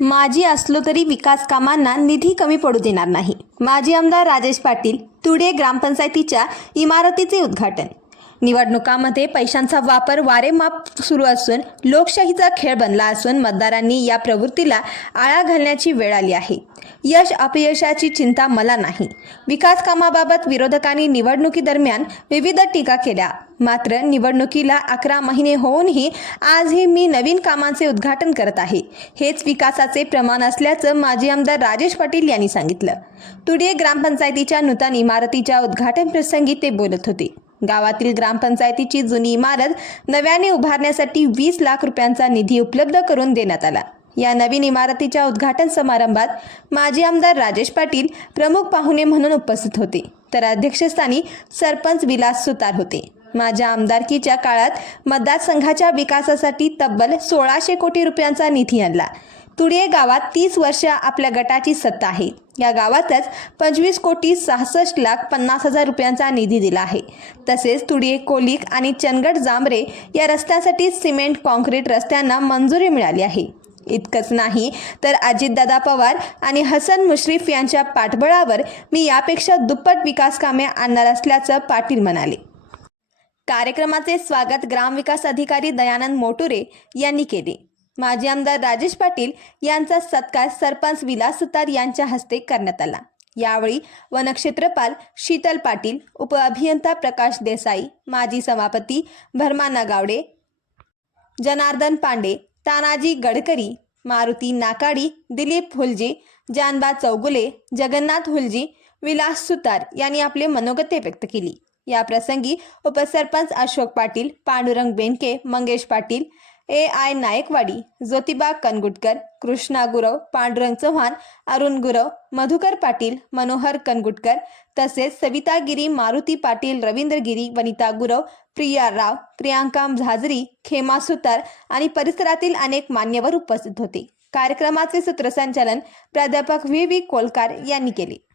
माजी असलो तरी विकास कामांना निधी कमी पडू देणार नाही. माजी आमदार राजेश पाटील तुडे ग्रामपंचायतीच्या इमारतीचे उद्घाटन. निवडणुकांमध्ये पैशांचा वापर वारेमाप सुरू असून लोकशाहीचा खेळ बनला असून मतदारांनी या प्रवृत्तीला आळा घालण्याची वेळ आली आहे. यश अपयशाची चिंता मला नाही. विकास कामाबाबत विरोधकांनी निवडणुकीदरम्यान विविध टीका केल्या. मात्र निवडणुकीला 11 महिने होऊनही आजही मी नवीन कामांचे उद्घाटन करत आहे. हेच विकासाचे प्रमाण असल्याचं माजी आमदार राजेश पाटील यांनी सांगितलं. तुडे ग्रामपंचायतीच्या नूतन इमारतीच्या उद्घाटन प्रसंगी ते बोलत होते. गावातील ग्रामपंचायतीची जुनी इमारत नव्याने उभारण्यासाठी 20 लाख रुपयांचा निधी उपलब्ध करून देण्यात आला. या नवीन इमारतीच्या उद्घाटन समारंभात माजी आमदार राजेश पाटील प्रमुख पाहुणे म्हणून उपस्थित होते, तर अध्यक्षस्थानी सरपंच विलास सुतार होते. माझ्या आमदारकीच्या काळात मतदारसंघाच्या विकासासाठी तब्बल 1600 कोटी रुपयांचा निधी आणला. तुडे गावात 30 वर्ष आपल्या गटाची सत्ता आहे. या गावातच 25,66,50,000 रुपयांचा निधी दिला आहे. तसेच तुडे कोलिक आणि चंदगड जांभरे या रस्त्यांसाठी सिमेंट कॉन्क्रीट रस्त्यांना मंजुरी मिळाली आहे. इतकंच नाही तर अजितदादा पवार आणि हसन मुश्रीफ यांच्या पाठबळावर मी यापेक्षा दुप्पट विकास कामे आणणार असल्याचं पाटील म्हणाले. कार्यक्रमाचे स्वागत ग्रामविकास अधिकारी दयानंद मोटुरे यांनी केले. माजी आमदार राजेश पाटील यांचा सत्कार सरपंच विलास सुतार यांच्या हस्ते करण्यात आला. यावेळी वनक्षेत्रपाल शीतल पाटील, उपअभियंता प्रकाश देसाई, माजी सभापती भरमा नगावडे, जनार्दन पांडे, तानाजी गडकरी, मारुती नाकाडी, दिलीप हुलजी, जानबा चौगुले, जगन्नाथ हुलजी, विलास सुतार यांनी आपले मनोगते व्यक्त केली. या प्रसंगी उपसरपंच अशोक पाटील, पांडुरंग बेनके, मंगेश पाटील, AI नायकवाडी, ज्योतिबा कनगुटकर, कृष्णा गुरव, पांडुरंग चव्हाण, अरुण गुरव, मधुकर पाटील, मनोहर कनगुटकर तसेच सविता गिरी, मारुती पाटील, रवींद्र गिरी, वनिता गुरव, प्रिया राव, प्रियांका झाजरी, खेमा सुतार आणि परिसरातील अनेक मान्यवर उपस्थित होते. कार्यक्रमाचे सूत्रसंचालन प्राध्यापक VV कोलकार यांनी केले.